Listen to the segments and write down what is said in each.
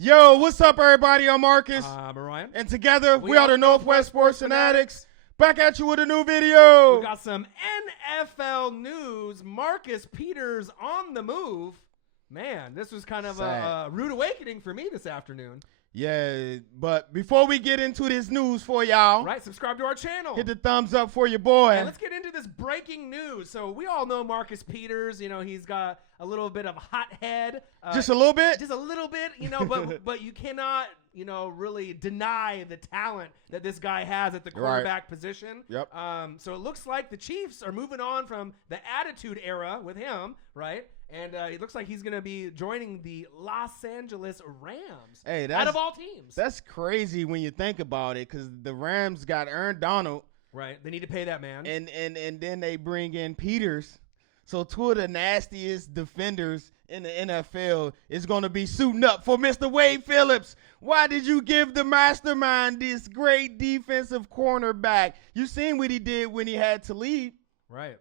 Yo, what's up, everybody? I'm Marcus. I'm Ryan. And together, we are the Northwest Sports Fanatics. Back at you with a new video. We got some NFL news. Marcus Peters on the move. Man, this was kind of a rude awakening for me this afternoon. Yeah, but before we get into this news for y'all, Right, subscribe to our channel. hit the thumbs up for your boy. And let's get into this breaking news. So we all know Marcus Peters. You know, he's got a little bit of a hot head. Just a little bit? Just a little bit, you know, but you cannot, you know, really deny the talent that this guy has at the quarterback position. Yep. So it looks like the Chiefs are moving on from the attitude era with him, right? And it looks like he's going to be joining the Los Angeles Rams. Hey, out of all teams. That's crazy when you think about it, because the Rams got Aaron Donald. Right. They need to pay that man. And then they bring in Peters. So two of the nastiest defenders in the NFL is going to be suiting up for Mr. Wade Phillips. Why did you give the mastermind this great defensive cornerback? You seen what he did when he had to leave. Right.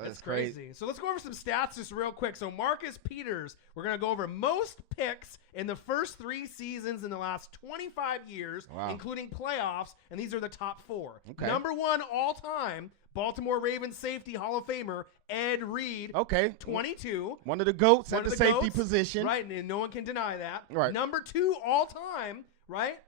That's crazy. So let's go over some stats just real quick. So Marcus Peters, we're going to go over most picks in the first 3 seasons in the last 25 years, including playoffs, and these are the top 4. Okay. Number 1 all-time, Baltimore Ravens safety Hall of Famer Ed Reed. Okay. 22. One of the GOATs One at of the the safety GOATs, position. Right, and no one can deny that. Right. Number 2 all-time, right?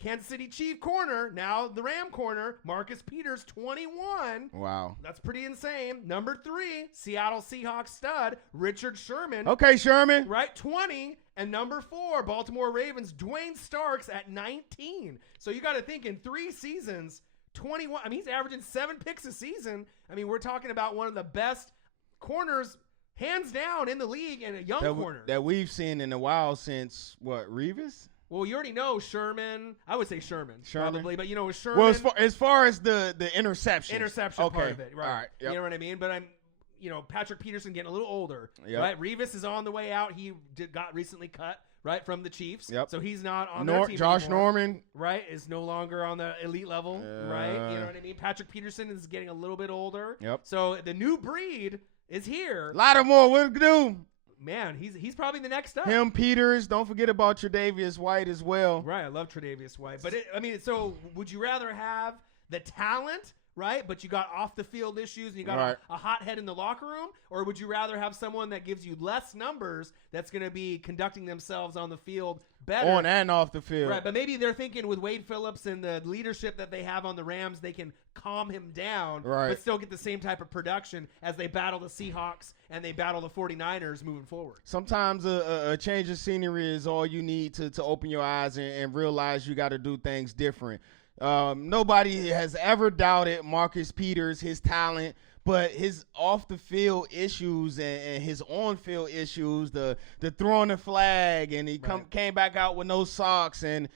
Kansas City Chief corner, now the Ram corner, Marcus Peters, 21. Wow. That's pretty insane. Number 3, Seattle Seahawks stud, Richard Sherman. Okay, Sherman. Right, 20. And number 4, Baltimore Ravens, Dwayne Starks at 19. So you got to think in 3 seasons, 21. I mean, he's averaging 7 picks a season. I mean, we're talking about one of the best corners, hands down, in the league, and a young corner. That we've seen in a while since, what, Revis? Well, you already know Sherman. I would say Sherman. Probably, but you know, Sherman. Well, as far as the interception part of it, right? All right, yep. You know what I mean? But Patrick Peterson getting a little older, Yep. right? Revis is on the way out. He got recently cut, right, from the Chiefs. Yep. So he's not on their team Josh anymore, Norman, right, is no longer on the elite level, right? You know what I mean? Patrick Peterson is getting a little bit older. Yep. So the new breed is here. Lattimore, what to do? Man, he's probably the next up. Him, Peters. Don't forget about Tre'Davious White as well. Right, I love Tre'Davious White. But, so would you rather have the talent, right, but you got off-the-field issues and you got a hothead in the locker room? Or would you rather have someone that gives you less numbers that's going to be conducting themselves on the field better? On and off the field. Right, but maybe they're thinking with Wade Phillips and the leadership that they have on the Rams, they can calm him down, but still get the same type of production as they battle the Seahawks and they battle the 49ers moving forward. Sometimes a change of scenery is all you need to open your eyes and realize you got to do things different. Nobody has ever doubted Marcus Peters, his talent, but his off-the-field issues and his on-field issues, the throwing the flag, and he came back out with no socks, and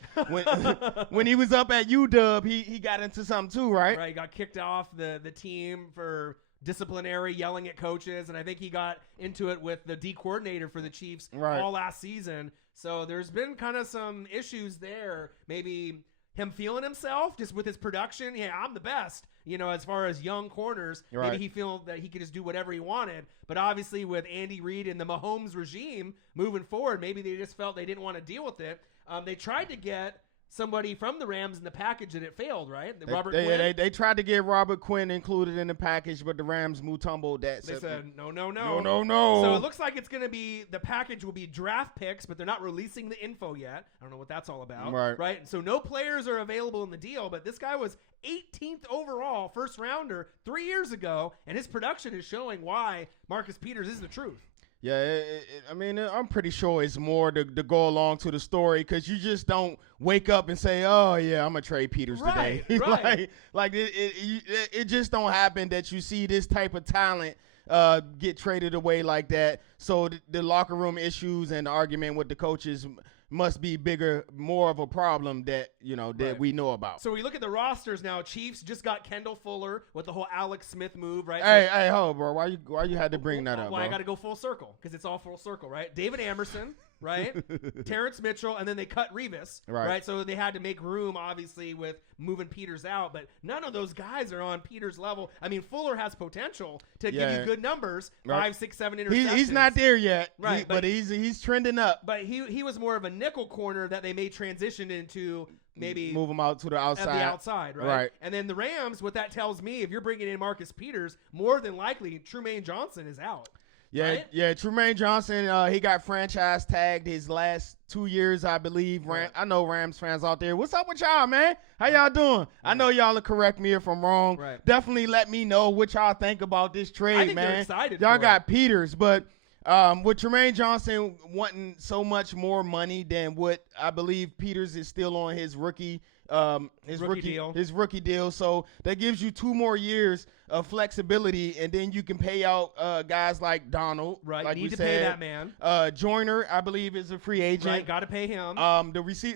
when he was up at UW, he got into something too, right? Right, he got kicked off the team for disciplinary, yelling at coaches, and I think he got into it with the D coordinator for the Chiefs all last season. So there's been kind of some issues there, maybe him feeling himself just with his production. Yeah, I'm the best, as far as young corners. Maybe he felt that he could just do whatever he wanted. But obviously with Andy Reid and the Mahomes regime moving forward, maybe they just felt they didn't want to deal with it. They tried to get somebody from the Rams in the package and it failed, right? Robert Quinn. They tried to get Robert Quinn included in the package, but the Rams tumbled that. They said, no. No. So it looks like it's going to be, the package will be draft picks, but they're not releasing the info yet. I don't know what that's all about. Right? And so no players are available in the deal, but this guy was 18th overall, first rounder 3 years ago, and his production is showing why Marcus Peters is the truth. Yeah, I'm pretty sure it's more to go along to the story, because you just don't wake up and say, "Oh yeah, I'm gonna trade Peters today." Right. it just don't happen that you see this type of talent get traded away like that. So the locker room issues and the argument with the coaches must be more of a problem that we know about. So we look at the rosters now. Chiefs just got Kendall Fuller with the whole Alex Smith move, right? Hey, hold, bro. Why you had to bring that up? Why bro? I got to go full circle, because it's all full circle, right? David Amerson, right? Terrence Mitchell, and then they cut Revis, right? So they had to make room, obviously, with moving Peters out, but none of those guys are on Peters' level. I mean, Fuller has potential to give you good numbers, 5, 6, 7 interceptions. He's not there yet, right? But he's trending up. But he was more of a nickel corner that they may transition into. Maybe move him out to the outside. Right? And then the Rams, what that tells me, if you're bringing in Marcus Peters, more than likely Trumaine Johnson is out. Yeah, right? yeah. Trumaine Johnson, he got franchise tagged his last 2 years, I believe. I know Rams fans out there. What's up with y'all, man? How y'all doing? Right. I know y'all will correct me if I'm wrong. Right. Definitely let me know what y'all think about this trade, I think man. they're excited. Y'all got Peters, but with Trumaine Johnson wanting so much more money than what I believe Peters is still on his rookie deal. So that gives you 2 more years of flexibility, and then you can pay out guys like Donald. Right, like need to said. pay that man. Joyner, I believe, is a free agent. Right, got to pay him.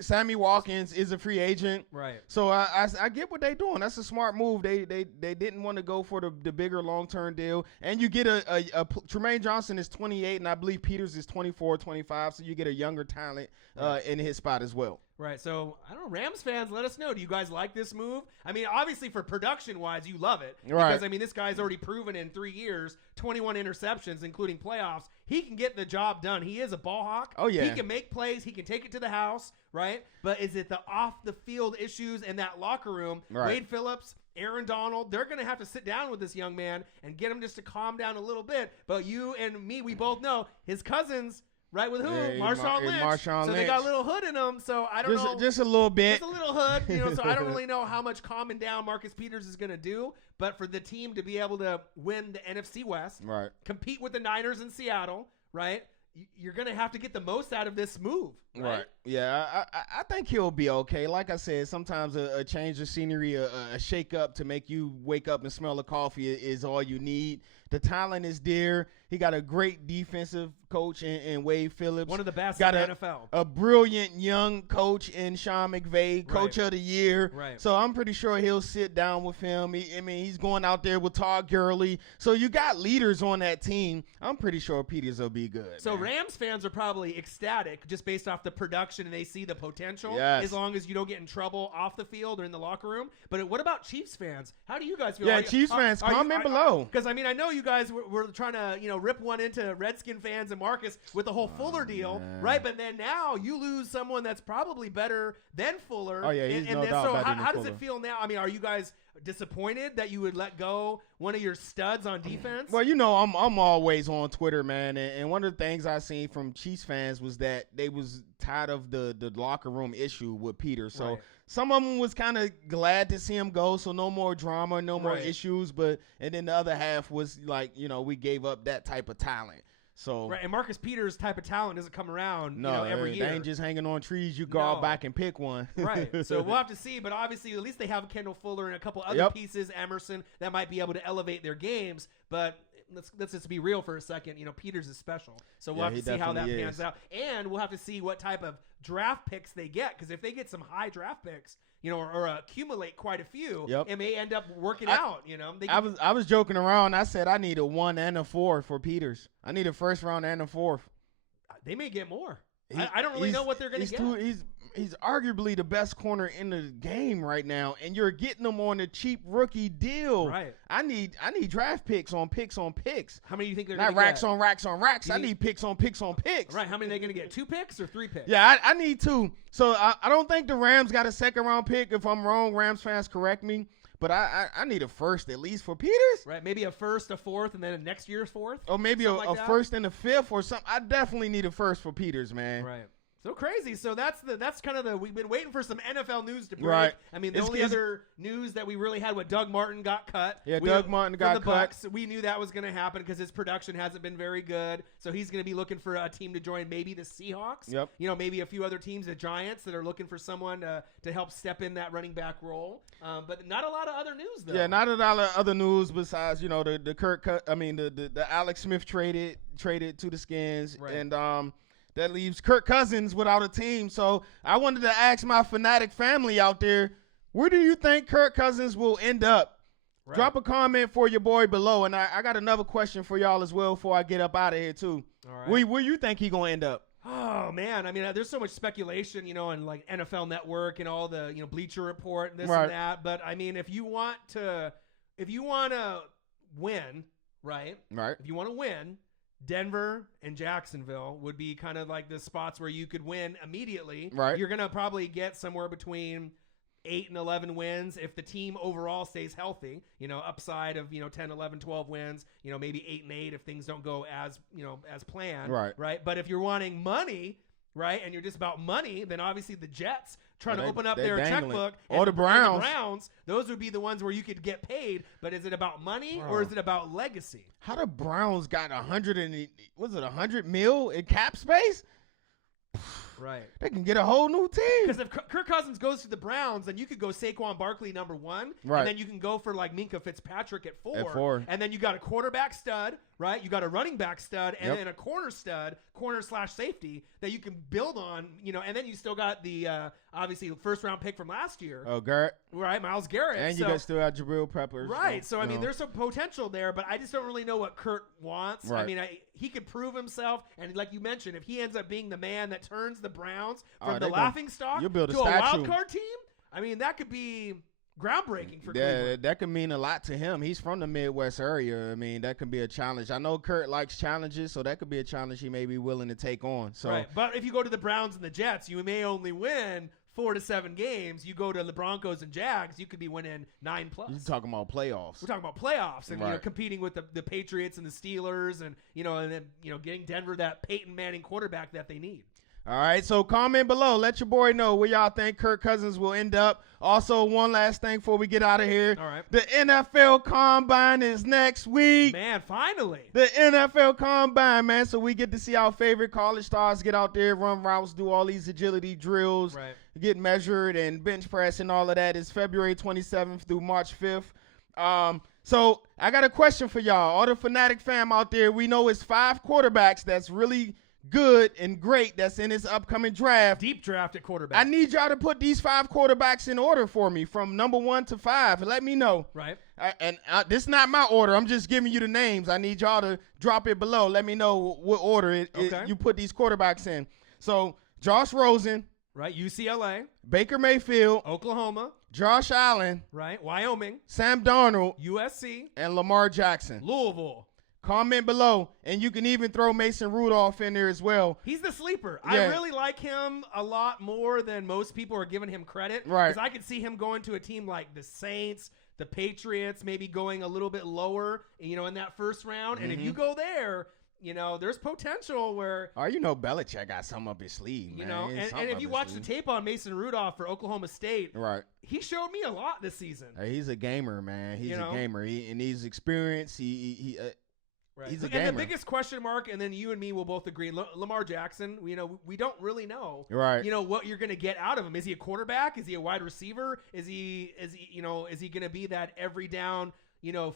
Sammy Watkins is a free agent. Right. So I get what they're doing. That's a smart move. They didn't want to go for the bigger long-term deal, and you get a Trumaine Johnson is 28, and I believe Peters is 24, 25. So you get a younger talent in his spot as well. Right, so, I don't know, Rams fans, let us know. Do you guys like this move? I mean, obviously for production-wise, you love it. Right. Because, I mean, this guy's already proven in 3 years, 21 interceptions, including playoffs. He can get the job done. He is a ball hawk. Oh, yeah. He can make plays. He can take it to the house, right? But is it the off-the-field issues in that locker room? Right. Wade Phillips, Aaron Donald, they're going to have to sit down with this young man and get him just to calm down a little bit. But you and me, we both know his cousins – right, with who? Marshawn Lynch. So they got a little hood in them. So I don't know. Just a little bit. Just a little hood. So I don't really know how much calming down Marcus Peters is going to do. But for the team to be able to win the NFC West, right, compete with the Niners in Seattle, right, you're going to have to get the most out of this move. Right. Yeah, I think he'll be okay. Like I said, sometimes a change of scenery, a shake up to make you wake up and smell the coffee is all you need. The talent is there. He got a great defensive coach in Wade Phillips. One of the best got in the NFL. A brilliant young coach in Sean McVay, coach of the year. Right. So I'm pretty sure he'll sit down with him. He's going out there with Todd Gurley. So you got leaders on that team. I'm pretty sure Peters will be good. So man. Rams fans are probably ecstatic just based off the production, and they see the potential. Yes. As long as you don't get in trouble off the field or in the locker room. But what about Chiefs fans? How do you guys feel? Yeah, Chiefs fans, comment below. Because, I mean, I know you guys were trying to, rip one into Redskin fans and Marcus with the whole Fuller deal, right? But then now you lose someone that's probably better than Fuller. Oh, yeah, he's no doubt so better than how does Fuller. it feel now? I mean, are you guys disappointed that you would let go one of your studs on defense? Well, I'm always on Twitter, man, and one of the things I seen from Chiefs fans was that they was tired of the locker room issue with Peter. So right. Some of them was kind of glad to see him go, so no more drama, no more right. issues. And then the other half was like, we gave up that type of talent. So right, and Marcus Peters' type of talent doesn't come around every they year. ain't just hanging on trees. You go out back and pick one. Right. So we'll have to see, but obviously at least they have Kendall Fuller and a couple other pieces, Emerson, that might be able to elevate their games. But let's just be real for a second. Peters is special. So we'll have to see how that pans out. And we'll have to see what type of draft picks they get, because if they get some high draft picks, or accumulate quite a few, it may end up working out. I was joking around. I said I need a 1 and a 4 for Peters. I need a first round and a 4th. They may get more. I don't really know what they're going to get. He's arguably the best corner in the game right now, and you're getting him on a cheap rookie deal. Right. I need draft picks on picks on picks. How many do you think they're going to get? Not racks on racks on racks. I need picks on picks on picks. Right. How many are they going to get? 2 picks or 3 picks? Yeah, I need 2. So I don't think the Rams got a second round pick. If I'm wrong, Rams fans correct me. But I need a first at least for Peters. Right, maybe a first, a 4th, and then a next year's 4th. Or maybe a first and a 5th or something. I definitely need a first for Peters, man. Right. So crazy. So that's kind of we've been waiting for some NFL news to break. Right. I mean, the only other news that we really had was Doug Martin got cut. Yeah, Doug Martin got cut. Bucs. We knew that was going to happen because his production hasn't been very good. So he's going to be looking for a team to join, maybe the Seahawks. Yep. Maybe a few other teams, the Giants, that are looking for someone to help step in that running back role. But not a lot of other news though. Yeah, not a lot of other news besides the Alex Smith traded to the Skins, right. and that leaves Kirk Cousins without a team. So I wanted to ask my fanatic family out there, where do you think Kirk Cousins will end up? Right. Drop a comment for your boy below. And I got another question for y'all as well before I get up out of here too. All right. Where you think he going to end up? Oh man, I mean, there's so much speculation, and like NFL Network and all the Bleacher Report and this Right. and that. But I mean, if you want to win, right? Right. If you want to win, Denver and Jacksonville would be kind of like the spots where you could win immediately. Right. You're gonna probably get somewhere between 8 and 11 wins if the team overall stays healthy, upside of 10, 11, 12 wins, maybe 8 and 8 if things don't go as planned. Right. But if you're wanting money, right, and you're just about money, then obviously the Jets trying to open up their checkbook, or the Browns. Those would be the ones where you could get paid. But is it about money or is it about legacy? How the Browns got 100 mil in cap space? Right. They can get a whole new team. Because if Kirk Cousins goes to the Browns, then you could go Saquon Barkley number 1. Right. And then you can go for like Minkah Fitzpatrick at 4. At 4. And then you got a quarterback stud, right? You got a running back stud, and then a corner stud, corner/safety that you can build on, and then you still got the obviously first round pick from last year. Oh, Garrett. Right, Myles Garrett. And you got still got Jabril Peppers. Right. So I mean, there's some potential there, but I just don't really know what Kurt wants. Right. I mean, he could prove himself, and like you mentioned, if he ends up being the man that turns the Browns from the laughingstock to a wild card team, I mean, that could be groundbreaking for Cleveland. That could mean a lot to him. He's from the Midwest area. I mean, that could be a challenge. I know Kurt likes challenges, so that could be a challenge he may be willing to take on. So, right. But if you go to the Browns and the Jets, you may only win 4 to 7 games. You go to the Broncos and Jags, you could be winning 9+. You're talking about playoffs. We're talking about playoffs, and right. Competing with the Patriots and the Steelers, and and then getting Denver that Peyton Manning quarterback that they need. All right, so comment below. Let your boy know where y'all think Kirk Cousins will end up. Also, one last thing before we get out of here. All right. The NFL Combine is next week. Man, finally. The NFL Combine, man. So we get to see our favorite college stars get out there, run routes, do all these agility drills, right. Get measured and bench press and all of that. It's February 27th through March 5th. So I got a question for y'all. All the Fanatic fam out there, we know it's 5 quarterbacks that's really good and great that's in this upcoming draft. Deep draft at quarterback. I need y'all to put these 5 quarterbacks in order for me from number 1 to 5. Let me know. Right. This is not my order. I'm just giving you the names. I need y'all to drop it below. Let me know what order you put these quarterbacks in. So Josh Rosen. Right. UCLA. Baker Mayfield. Oklahoma. Josh Allen. Right. Wyoming. Sam Darnold. USC. And Lamar Jackson. Louisville. Comment below, and you can even throw Mason Rudolph in there as well. He's the sleeper. Yeah. I really like him a lot more than most people are giving him credit. Right. Because I could see him going to a team like the Saints, the Patriots, maybe going a little bit lower, in that first round. And if you go there, there's potential where. Oh, Belichick got something up his sleeve, man. And if you watch the tape on Mason Rudolph for Oklahoma State, right, he showed me a lot this season. He's a gamer, man. He's a gamer. And he's experienced. Right. He's a gamer. And the biggest question mark, and then you and me will both agree, Lamar Jackson, we don't really know, right? What you're going to get out of him. Is he a quarterback? Is he a wide receiver? Is he going to be that every down,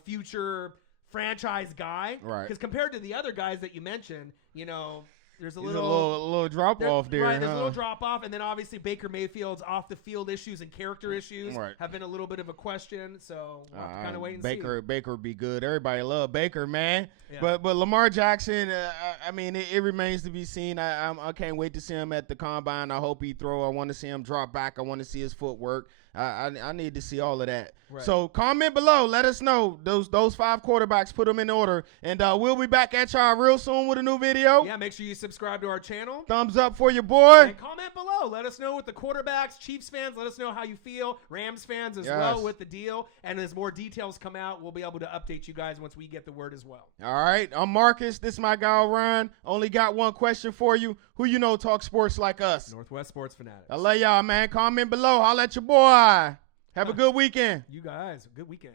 future franchise guy? Right. Because compared to the other guys that you mentioned, there's a little drop off there. Right, there's a little drop off, and then obviously Baker Mayfield's off the field issues and character issues have been a little bit of a question. So we'll have to kind of wait and see. Baker would be good. Everybody love Baker, man. Yeah. But Lamar Jackson, it remains to be seen. I can't wait to see him at the combine. I hope he throw. I want to see him drop back. I want to see his footwork. I need to see all of that. Right. So comment below. Let us know those 5 quarterbacks. Put them in order, and we'll be back at y'all real soon with a new video. Yeah, make sure you subscribe to our channel. Thumbs up for your boy. And comment below. Let us know with the quarterbacks, Chiefs fans. Let us know how you feel. Rams fans as well with the deal. And as more details come out, we'll be able to update you guys once we get the word as well. All right. I'm Marcus. This is my guy, Ryan. Only got one question for you. Who talk sports like us? Northwest Sports Fanatics. I love y'all, man. Comment below. Holla at your boy. Have a good weekend. You guys, good weekend.